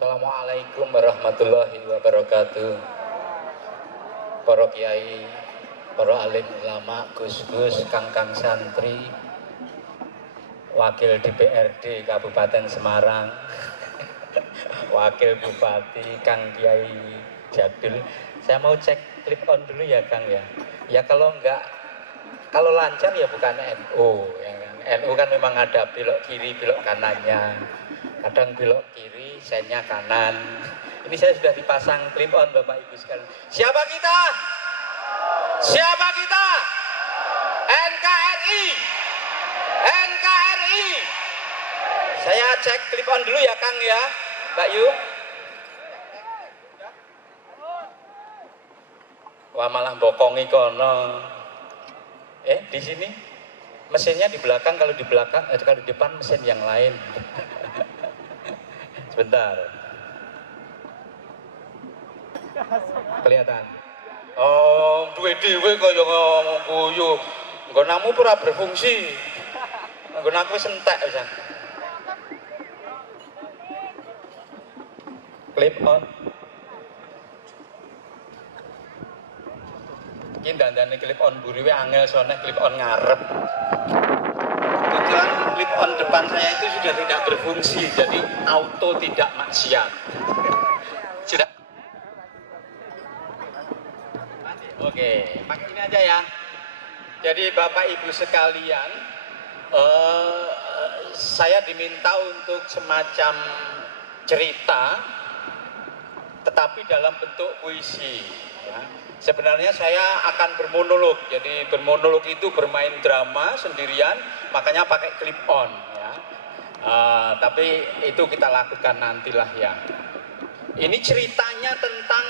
Assalamualaikum warahmatullahi wabarakatuh. Para kiai, para alim ulama, gus-gus, kang-kang santri, wakil DPRD Kabupaten Semarang, wakil bupati, Kang Kiai Jadul. Saya mau cek clip on dulu ya Kang ya. Ya kalau enggak, kalau lancar ya bukan NU ya kan. NU kan memang ada belok kiri, belok kanannya. Kadang belok kiri, sennya kanan. Ini saya sudah dipasang clip on Bapak Ibu sekalian. Siapa kita? Siapa kita? NKRI. NKRI. Saya cek clip on dulu ya Kang ya, Mbak Yu. Wah malah bokongi kono. Di sini mesinnya di belakang, kalau di belakang, kalau di depan mesin yang lain. Sebentar. Kelihatan. Oh, duwe dhewe kaya ngomong guyu. Nggonamu ora berfungsi. Nggon aku wis entek pisan. Clip on. Iki dandane clip on buri we angel soalnya clip on ngarep. Kebetulan clip on depan saya itu sudah tidak berfungsi, jadi auto tidak maksiat. Sudah. Oke, pakai ini aja ya. Jadi Bapak Ibu sekalian, saya diminta untuk semacam cerita, tetapi dalam bentuk puisi. Ya. Sebenarnya saya akan bermonolog, jadi bermonolog itu bermain drama sendirian, makanya pakai clip on. Ya. Tapi itu kita lakukan nantilah ya. Ini ceritanya tentang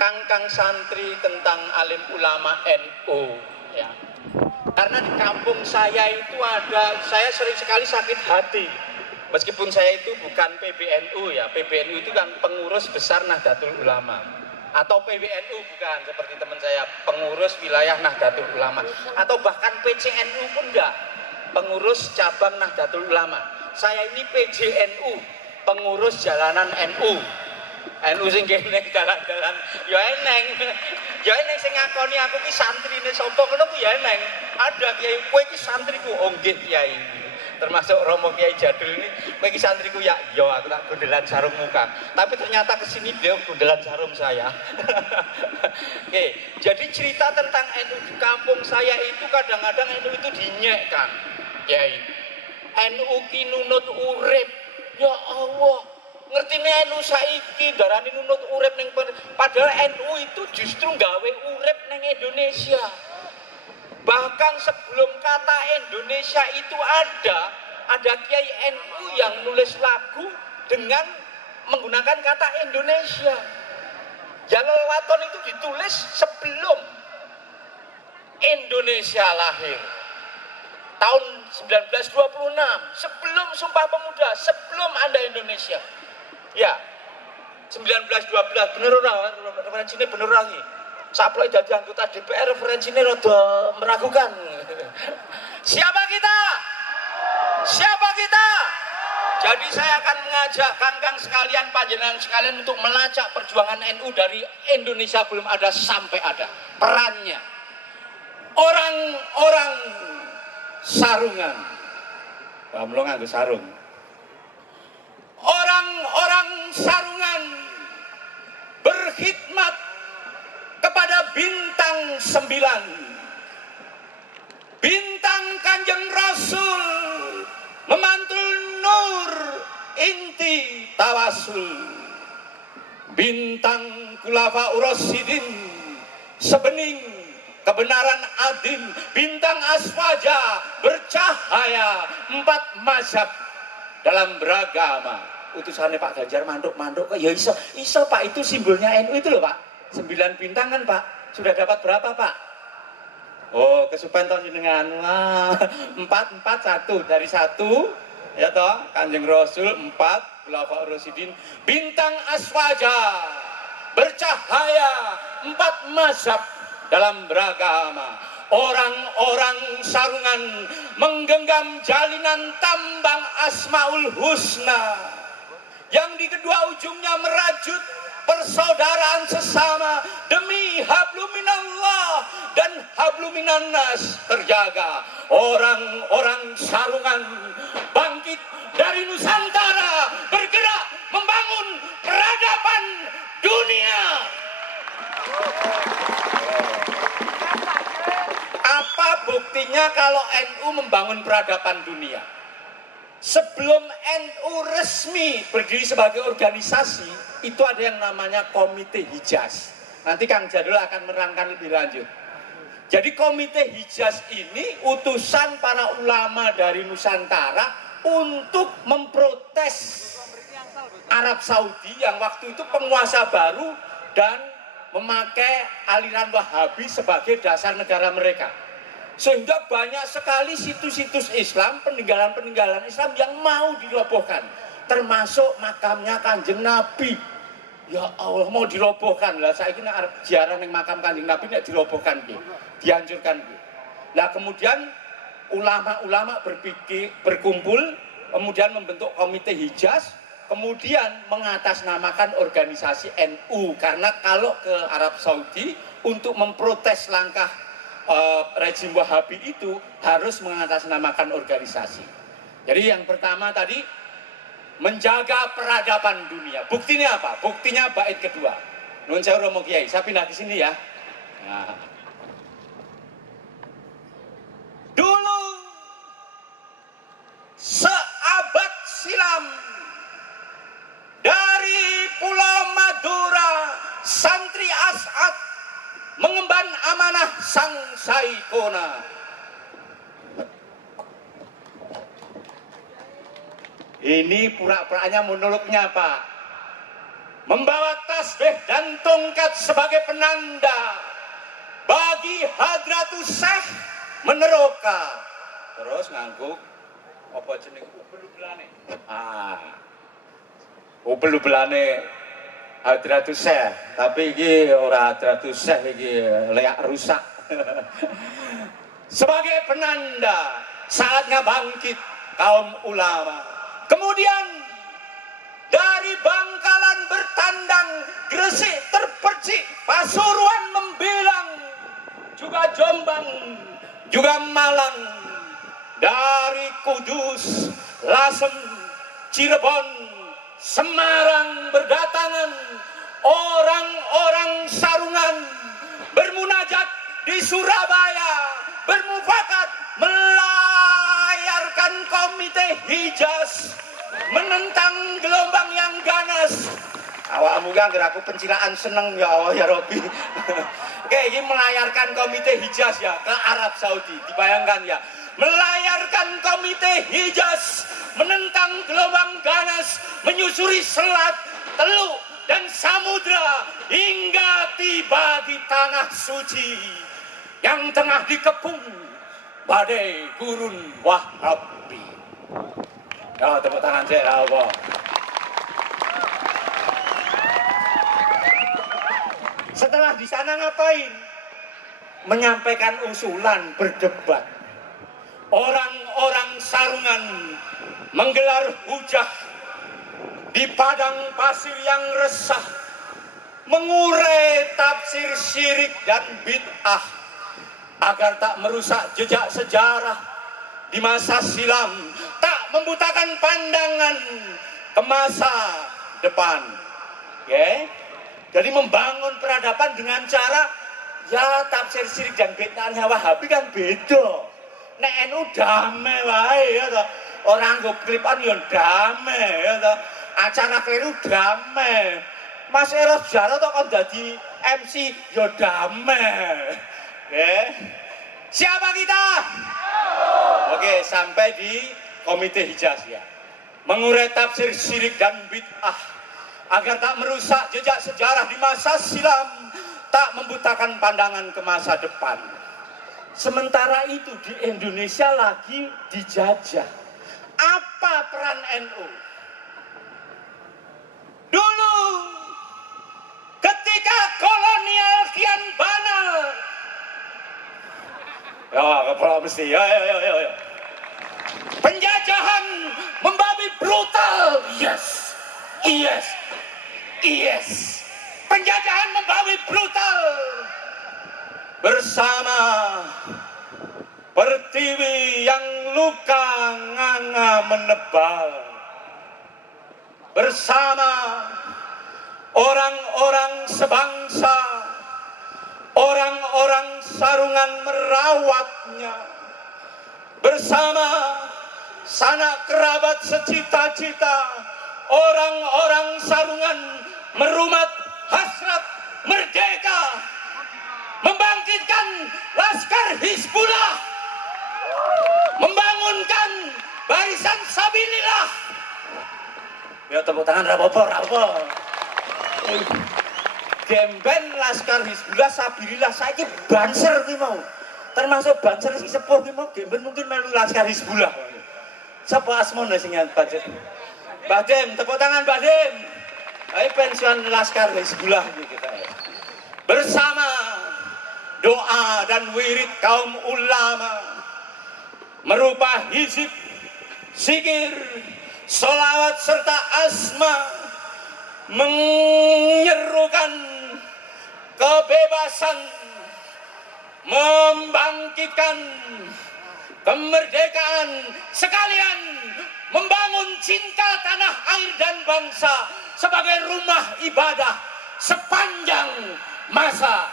kang-kang santri, tentang alim ulama NU. Ya. Karena di kampung saya itu ada, saya sering sekali sakit hati. Meskipun saya itu bukan PBNU ya, PBNU itu kan pengurus besar Nahdlatul Ulama. Atau PWNU bukan, seperti teman saya, pengurus wilayah Nahdlatul Ulama. Atau bahkan PCNU pun enggak, pengurus cabang Nahdlatul Ulama. Saya ini PJNU, pengurus jalanan NU. NU sing kene dalan-dalan ya eneng. Ya eneng sing ngakoni aku ki santrine sapa ngono ku ya eneng. Ada kiai kowe ki santriku, oh nggih kiai. Termasuk Romo Kiai Jadul ini, kowe ki santriku ya, yo aku tak gundelan sarung muka. Tapi ternyata kesini beliau gundelan sarung saya. Oke, jadi cerita tentang NU di kampung saya itu kadang-kadang NU itu dinyekkan. Kiai, NU ki nunut urip. Ya Allah, ngerti nih NU saiki darani nunut urip ning padahal NU itu justru gawe urip ning Indonesia. Bahkan sebelum kata Indonesia itu ada kiai NU yang nulis lagu dengan menggunakan kata Indonesia. Jalal Waton itu ditulis sebelum Indonesia lahir. Tahun 1926, sebelum Sumpah Pemuda, sebelum ada Indonesia. Ya, 1912, bener ora, referensinya bener lagi. Saplok jadi anggota DPR, referensinya rada meragukan. Siapa kita? Siapa kita? Jadi saya akan mengajak kang-kang sekalian, panjenengan sekalian untuk melacak perjuangan NU dari Indonesia belum ada sampai ada. Perannya. Orang-orang sarungan. Pamlo nganggo sarung. Orang-orang sarungan berkhidmat kepada bintang 9, bintang Kanjeng Rasul, memantul nur inti tawasul, bintang Khulafaur Rasyidin, sebening kebenaran adim, bintang Asfaja, bercahaya 4 mazhab dalam beragama. Utusannya Pak Ganjar manduk-manduk, ya iso Pak, itu simbolnya NU itu loh Pak. 9 bintang kan Pak, sudah dapat berapa Pak? Oh kesupen tahun jenengan, 4 1 dari 1 ya toh, Kanjeng Rasul 4, Khulafaur Rasyidin, bintang Asfaja, bercahaya 4 mazhab dalam beragama. Orang-orang sarungan menggenggam jalinan tambang Asmaul Husna. yang di kedua ujungnya merajut persaudaraan sesama demi habluminallah dan habluminannas terjaga. Orang-orang sarungan bangkit dari Nusantara, bergerak membangun peradaban dunia. Apa buktinya kalau NU membangun peradaban dunia? Sebelum NU resmi berdiri sebagai organisasi, itu ada yang namanya Komite Hijaz. Nanti Kang Jadul akan merangkan lebih lanjut. Jadi Komite Hijaz ini utusan para ulama dari Nusantara untuk memprotes Arab Saudi yang waktu itu penguasa baru dan memakai aliran Wahabi sebagai dasar negara mereka. Sehingga banyak sekali situs-situs Islam, peninggalan-peninggalan Islam yang mau dirobohkan, termasuk makamnya Kanjeng Nabi. Ya Allah, mau dirobohkan lah. Saya kira arep ziarah ning makam Kanjeng Nabi nek dirobohkan piye? Dihancurkan piye? Nah, kemudian ulama-ulama berkumpul, kemudian membentuk Komite Hijaz, kemudian mengatasnamakan organisasi NU, karena kalau ke Arab Saudi untuk memprotes langkah rejim Wahabi itu harus mengatasnamakan organisasi. Jadi yang pertama tadi menjaga peradaban dunia. Buktinya apa? Buktinya bait kedua. Nuwun sewu Romo Kiai, saya pindah ke sini ya. Nah. Dulu seabad silam dari Pulau Madura, santri As'ad mengemban amanah Sang Saikona. Ini pura-puranya monolognya Pak. Membawa tasbih dan tongkat sebagai penanda bagi Hadratus Syekh meneroka. Terus ngangguk apa jeneng ubel-ubelane? Ubel-ubelane Hadratus Syekh, tapi iki ora Hadratus Syekh, iki leak rusak. Sebagai penanda saatnya bangkit kaum ulama. Kemudian dari Bangkalan bertandang, Gresik terpercik, Pasuruan membilang, juga Jombang, juga Malang, dari Kudus, Lasem, Cirebon, Semarang berdatangan orang-orang sarungan bermunajat di Surabaya, bermufakat melayarkan Komite Hijaz menentang gelombang yang ganas. Awakmu kan aku pencilaan seneng ya Allah ya Robi. Oke, ini melayarkan Komite Hijaz ya ke Arab Saudi. Dibayangkan ya, melayarkan Komite Hijaz menentang gelombang ganas, menyusuri selat, teluk, dan samudra hingga tiba di tanah suci yang tengah dikepung badai gurun Wahabi. Ya, tepuk tangan saya Allah. Setelah di sana ngapain? Menyampaikan usulan, berdebat. Orang-orang sarungan menggelar hujah di padang pasir yang resah, mengurai tafsir syirik dan bid'ah agar tak merusak jejak sejarah di masa silam, tak membutakan pandangan ke masa depan. Okay? Jadi membangun peradaban dengan cara ya tafsir syirik dan bid'ahnya Wahabi kan beda. Nek NU damai wae ya toh. Orang nggo klipan yo damai ya toh. Acara keliru damai. Mas Eros Jaro to kon dadi MC yo damai. Siapa kita? Oke, sampai di Komite Hijaz ya. Mengurai tafsir syirik dan bid'ah agar tak merusak jejak sejarah di masa silam, tak membutakan pandangan ke masa depan. Sementara itu di Indonesia lagi dijajah. Apa peran NU? Dulu ketika kolonial kian banal. Ya, kepala mesti. Ya. Penjajahan membabi brutal. Yes. Yes, yes. Penjajahan membawi brutal bersama pertiwi yang luka nganga menebal, bersama orang-orang sebangsa, orang-orang sarungan merawatnya, bersama sanak kerabat secita-cita, orang-orang sarungan merumat hasrat merdeka, membangkitkan Laskar Hizbullah, membangunkan barisan Sabilillah. Ya tepuk tangan rapopo. Gemben Laskar Hizbullah Sabilillah saiki banser ki mau. Termasuk banser sing sepuh ki mau gemben mungkin melu Laskar Hizbullah. Sapa asmane sing budget? Mbah Dem, tepuk tangan Mbah Dem. Ayo pensiun Laskar Hizbullah kita. Bersama doa dan wirid kaum ulama, merubah hizib, zikir, sholawat serta asma, menyerukan kebebasan, membangkitkan kemerdekaan, sekalian membangun cinta tanah air dan bangsa sebagai rumah ibadah sepanjang masa.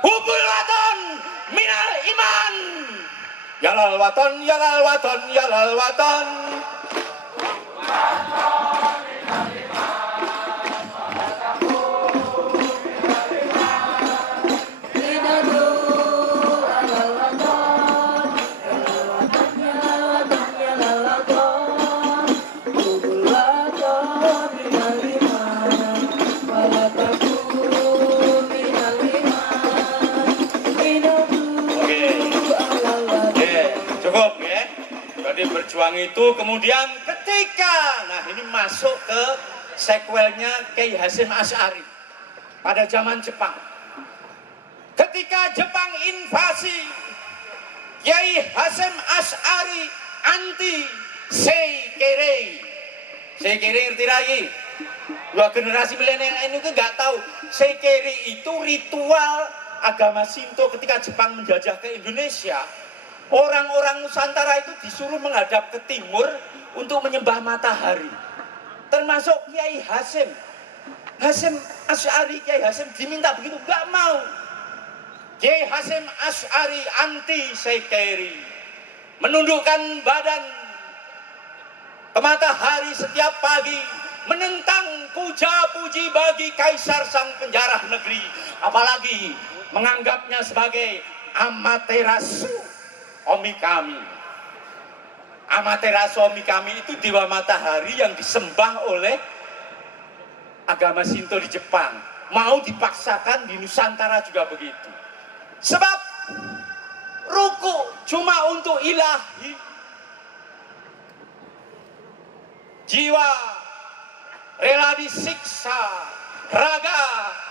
Hubul waton minal iman. Yalal waton, yalal waton, yalal waton. Berjuang itu kemudian ketika, nah ini masuk ke sequelnya Kiai Hasyim Asy'ari pada zaman Jepang. Ketika Jepang invasi, Kiai Hasyim Asy'ari anti Seikere. Seikere ngerti lagi? Dua generasi milenial ini nggak tahu. Seikere itu ritual agama Shinto ketika Jepang menjajah ke Indonesia. Orang-orang Nusantara itu disuruh menghadap ke timur untuk menyembah matahari. Termasuk Kiai Hasyim Asy'ari, Kiai Hasyim diminta begitu, nggak mau. Kiai Hasyim Asy'ari anti Seikere, menundukkan badan ke matahari setiap pagi, menentang puja-puji bagi Kaisar sang penjarah negeri, apalagi menganggapnya sebagai Amaterasu Omikami. Amaterasu Omikami itu dewa matahari yang disembah oleh agama Shinto di Jepang. Mau dipaksakan di Nusantara juga begitu. Sebab ruku cuma untuk ilahi. Jiwa rela disiksa, raga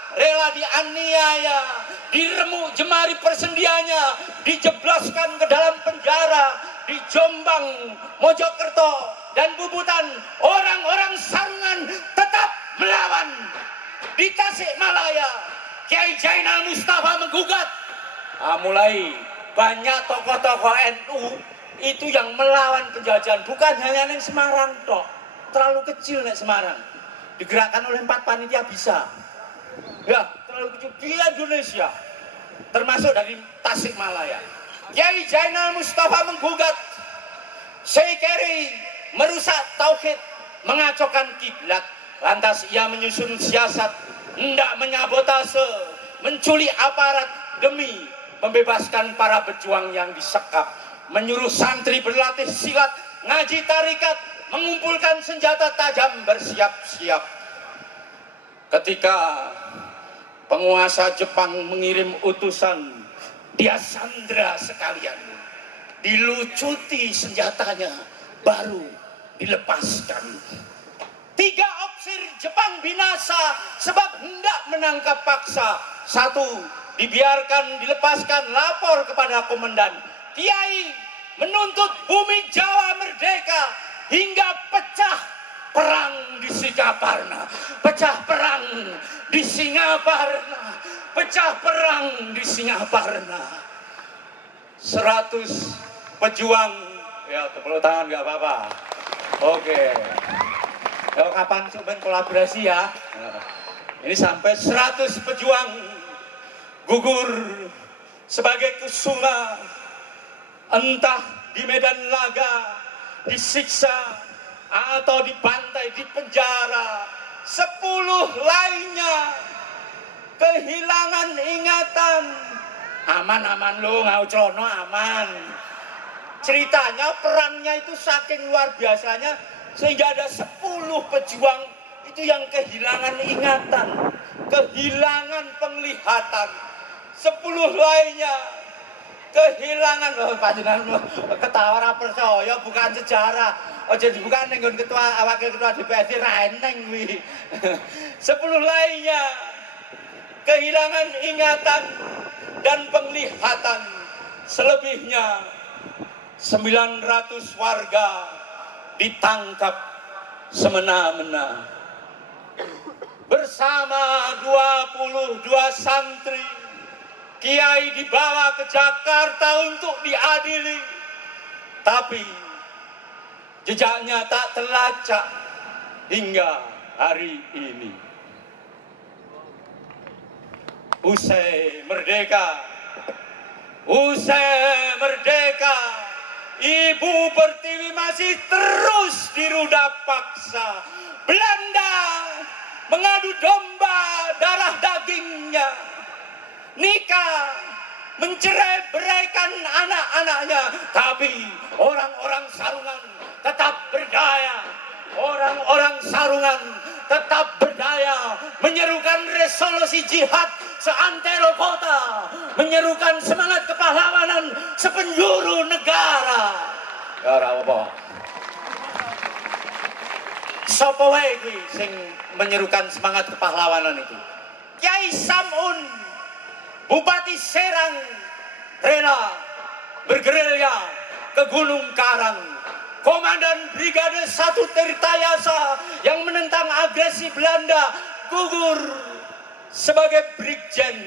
rela dianiaya, diremuk jemari persendiannya, dijebloskan ke dalam penjara di Jombang, Mojokerto, dan Bubutan. Orang-orang sarungan tetap melawan. Di Tasikmalaya, Kiai Zainal Mustafa menggugat. Mulai banyak tokoh-tokoh NU itu yang melawan penjajahan, bukan hanya di Semarang tok. Terlalu kecil nek Semarang, digerakkan oleh 4 panitia bisa. Ya, terlalu kecil di Indonesia, termasuk dari Tasikmalaya. Kiai Zainal Mustafa menggugat Seikere merusak tauhid, mengacaukan kiblat. Lantas ia menyusun siasat hendak menyabotase, menculik aparat demi membebaskan para pejuang yang disekap, menyuruh santri berlatih silat, ngaji tarikat, mengumpulkan senjata tajam bersiap-siap. Ketika penguasa Jepang mengirim utusan, dia sandra sekalian, dilucuti senjatanya, baru dilepaskan. 3 opsir Jepang binasa sebab hendak menangkap paksa. 1, dibiarkan dilepaskan, lapor kepada komandan. Kiai menuntut bumi Jawa merdeka hingga pecah perang di sini. Singaparna, pecah perang di Singaparna, pecah perang di Singaparna. 100 pejuang, ya tepuk tangan nggak apa-apa. Oke. Ya, kapan coba kolaborasi ya? Ini sampai 100 pejuang gugur sebagai kusuma, entah di medan laga, disiksa, atau dibantai, di penjara. 10 lainnya kehilangan ingatan. Aman-aman lo, ngaucrono aman. Ceritanya perangnya itu saking luar biasanya sehingga ada 10 pejuang itu yang kehilangan ingatan, kehilangan penglihatan. 10 lainnya kehilangan. Oh, panjenengan ketawa ra percaya, bukan sejarah. Aja dibuka ning ketua wakil ketua DPRD ra eneng kuwi. 10 lainnya kehilangan ingatan dan penglihatan. Selebihnya 900 warga ditangkap semena-mena. Bersama 22 santri, kiai dibawa ke Jakarta untuk diadili. Tapi jejaknya tak terlacak hingga hari ini. Usai merdeka, Ibu Pertiwi masih terus diruda paksa. Belanda mengadu domba darah dagingnya. Nikah mencerai-beraikan anak-anaknya. Tapi orang-orang sarungan tetap berdaya. Orang-orang sarungan tetap berdaya menyerukan resolusi jihad seantero kota, menyerukan semangat kepahlawanan sepenjuru negara. Ya ora apa. Sapa wae kuwi sing menyerukan semangat kepahlawanan itu? Kiai Samun, Bupati Serang, rela bergerilya ke Gunung Karang. Komandan Brigade 1 Tirtayasa yang menentang agresi Belanda gugur sebagai Brigjen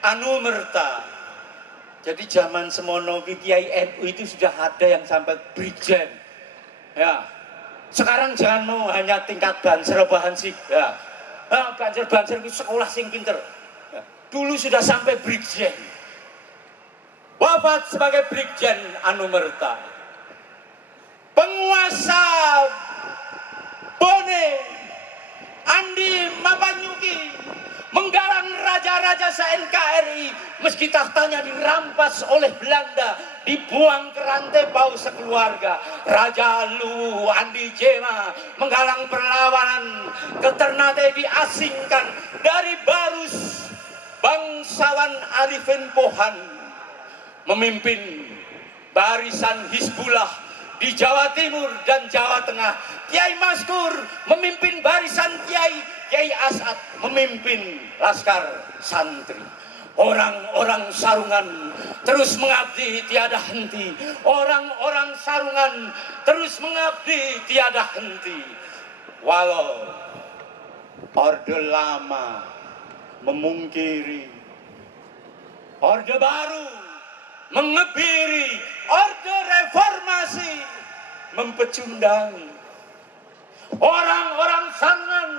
Anumerta. Jadi zaman semono Kiai NU itu sudah ada yang sampai Brigjen. Ya. Sekarang jangan mau hanya tingkat banser bahansip. Ya. Banser itu sekolah sing pinter. Ya. Dulu sudah sampai Brigjen. Wafat sebagai Brigjen Anumerta. Penguasa Bone Andi Mapanyuki menggalang raja-raja se-NKRI meski tahtanya dirampas oleh Belanda, dibuang ke rantai bau sekeluarga. Raja Luwu Andi Jema menggalang perlawanan, ke Ternate diasingkan dari Barus. Bangsawan Arifin Pohan memimpin barisan Hizbullah di Jawa Timur dan Jawa Tengah. Kiai Maskur memimpin barisan Kiai As'ad memimpin Laskar Santri. Orang-orang sarungan terus mengabdi tiada henti. Orang-orang sarungan terus mengabdi tiada henti. Walau Orde Lama memungkiri, Orde Baru mengebiri, Orde Reformasi mempecundangi. Orang-orang sarungan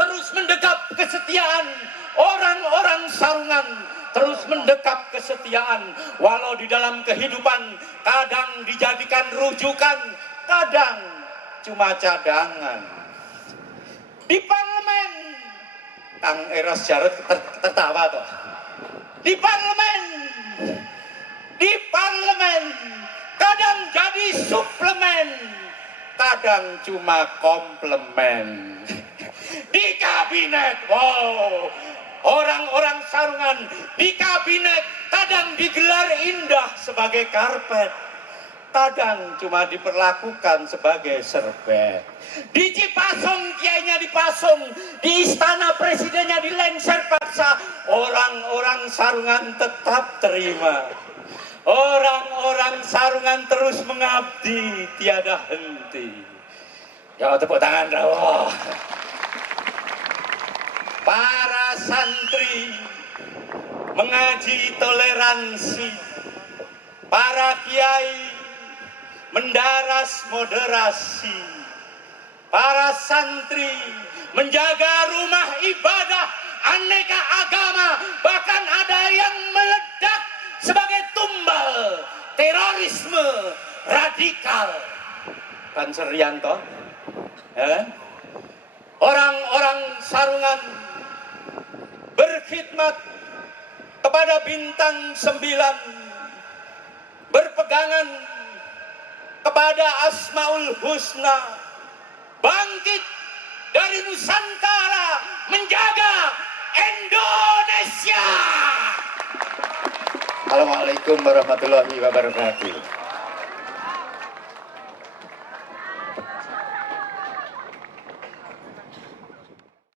terus mendekap kesetiaan. Orang-orang sarungan terus mendekap kesetiaan. Walau di dalam kehidupan kadang dijadikan rujukan, kadang cuma cadangan. Di parlemen, Kang Eros Jarot tertawa toh. Di parlemen kadang jadi suplemen, kadang cuma komplemen. Di kabinet, wow, orang-orang sarungan di kabinet kadang digelar indah sebagai karpet, kadang cuma diperlakukan sebagai serbet. Di Cipasung kiainya dipasung, di istana presidennya dilengser paksa. Orang-orang sarungan tetap terima. Orang-orang sarungan terus mengabdi tiada henti. Ya tepuk tangan. santri mengaji toleransi, para kiai mendaras moderasi, para santri menjaga rumah ibadah aneka agama, bahkan ada yang meledak sebagai tumbal terorisme radikal. Kan Serianto, ya? Orang-orang sarungan berkhidmat kepada bintang 9, berpegangan kepada Asmaul Husna, bangkit dari Nusantara menjaga Indonesia. Assalamualaikum warahmatullahi wabarakatuh.